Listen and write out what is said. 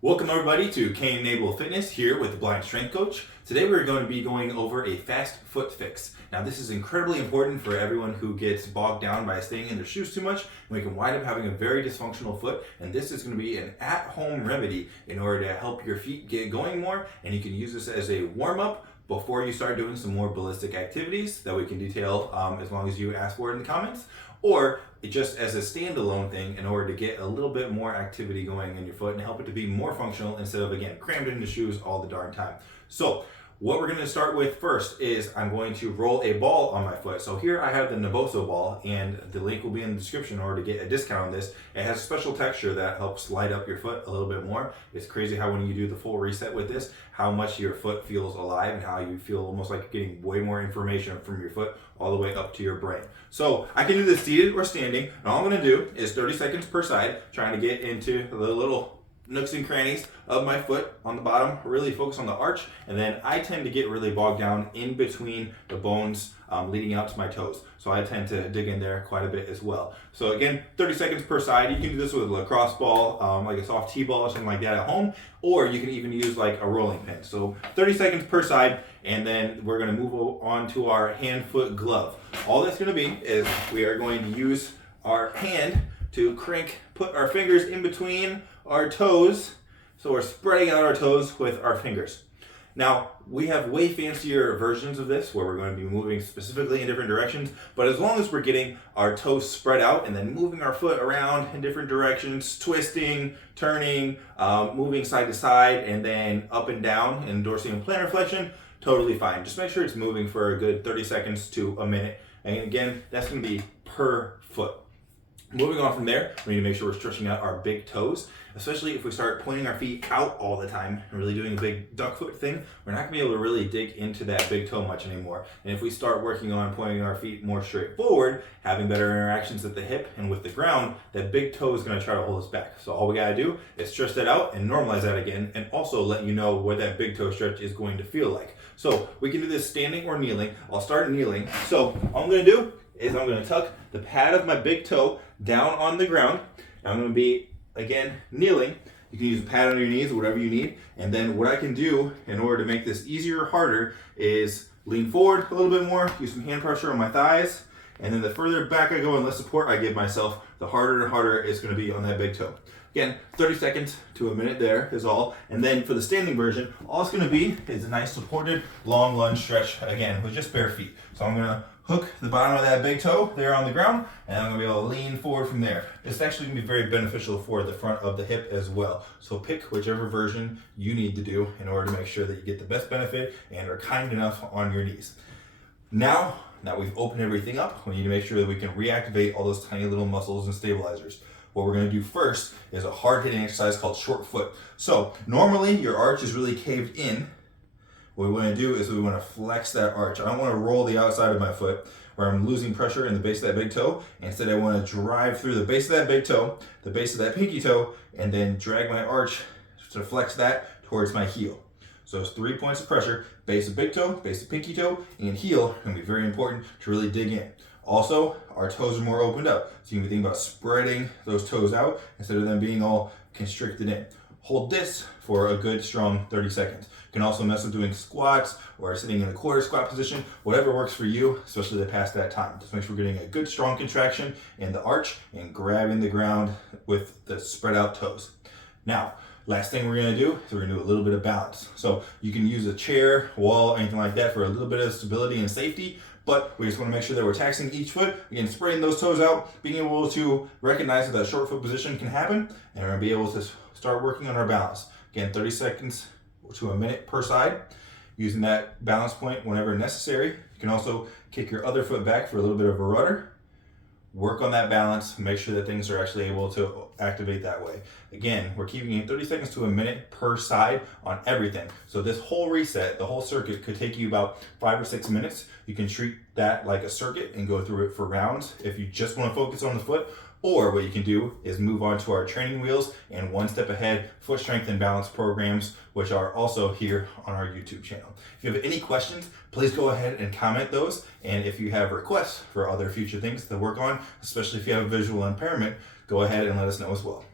Welcome everybody to Fitness here with the Blind Strength Coach. Today we're going to be going over a fast foot fix. Now this is incredibly important for everyone who gets bogged down by staying in their shoes too much, and we can wind up having a very dysfunctional foot, and this is going to be an at-home remedy in order to help your feet get going more, and you can use this as a warm-up before you start doing some more ballistic activities that we can detail as long as you ask for it in the comments, or just as a standalone thing in order to get a little bit more activity going in your foot and help it to be more functional instead of, again, crammed into shoes all the darn time. So what we're going to start with first is I'm going to roll a ball on my foot. So here I have the Naboso ball, and the link will be in the description in order to get a discount on this. It has a special texture that helps light up your foot a little bit more. It's crazy how when you do the full reset with this, how much your foot feels alive and how you feel almost like you're getting way more information from your foot all the way up to your brain. So I can do this seated or standing, and all I'm going to do is 30 seconds per side, trying to get into the little nooks and crannies of my foot on the bottom, really focus on the arch, and then I tend to get really bogged down in between the bones leading out to my toes. So I tend to dig in there quite a bit as well. So again, 30 seconds per side. You can do this with a lacrosse ball, like a soft t-ball or something like that at home, or you can even use like a rolling pin. So 30 seconds per side, and then we're gonna move on to our hand-foot glove. All that's gonna be is we are going to use our hand to put our fingers in between our toes, so we're spreading out our toes with our fingers. Now, we have way fancier versions of this where we're going to be moving specifically in different directions, but as long as we're getting our toes spread out and then moving our foot around in different directions, twisting, turning, moving side to side, and then up and down in dorsal and plantar flexion, totally fine. Just make sure it's moving for a good 30 seconds to a minute. And again, that's going to be per foot. Moving on from there, we need to make sure we're stretching out our big toes, especially if we start pointing our feet out all the time and really doing a big duck foot thing. We're not gonna be able to really dig into that big toe much anymore. And if we start working on pointing our feet more straight forward, having better interactions at the hip and with the ground, that big toe is gonna try to hold us back. So all we gotta do is stretch that out and normalize that again, and also let you know what that big toe stretch is going to feel like. So we can do this standing or kneeling. I'll start kneeling. So all I'm gonna do is I'm going to tuck the pad of my big toe down on the ground. I'm going to be, again, kneeling. You can use a pad on your knees or whatever you need. And then what I can do in order to make this easier or harder is lean forward a little bit more, use some hand pressure on my thighs, and then the further back I go and less support I give myself, the harder and harder it's going to be on that big toe. Again, 30 seconds to a minute there is all. And then for the standing version, all it's going to be is a nice supported long lunge stretch, again, with just bare feet. So I'm going to hook the bottom of that big toe there on the ground, and I'm going to be able to lean forward from there. It's actually going to be very beneficial for the front of the hip as well. So pick whichever version you need to do in order to make sure that you get the best benefit and are kind enough on your knees. Now that we've opened everything up, we need to make sure that we can reactivate all those tiny little muscles and stabilizers. What we're going to do first is a hard hitting exercise called short foot. So normally your arch is really caved in. What we want to do is we want to flex that arch. I don't want to roll the outside of my foot where I'm losing pressure in the base of that big toe. Instead, I want to drive through the base of that big toe, the base of that pinky toe, and then drag my arch to flex that towards my heel. So it's 3 points of pressure: base of big toe, base of pinky toe, and heel. It's going to be very important to really dig in. Also, our toes are more opened up. So you can be thinking about spreading those toes out instead of them being all constricted in. Hold this for a good strong 30 seconds. You can also mess with doing squats or sitting in a quarter squat position, whatever works for you, especially to pass that time. Just make sure we're getting a good strong contraction in the arch and grabbing the ground with the spread out toes. Now, last thing we're gonna do is we're gonna do a little bit of balance. So you can use a chair, wall, anything like that for a little bit of stability and safety, but we just wanna make sure that we're taxing each foot, again, spreading those toes out, being able to recognize that short foot position can happen, and we're gonna be able to start working on our balance. Again, 30 seconds to a minute per side, using that balance point whenever necessary. You can also kick your other foot back for a little bit of a rudder. Work on that balance, make sure that things are actually able to activate that way. Again, we're keeping it 30 seconds to a minute per side on everything. So this whole reset, the whole circuit, could take you about 5 or 6 minutes. You can treat that like a circuit and go through it for rounds if you just want to focus on the foot. Or what you can do is move on to our training wheels and one step ahead foot strength and balance programs, which are also here on our YouTube channel. If you have any questions, please go ahead and comment those. And if you have requests for other future things to work on, especially if you have a visual impairment, go ahead and let us know as well.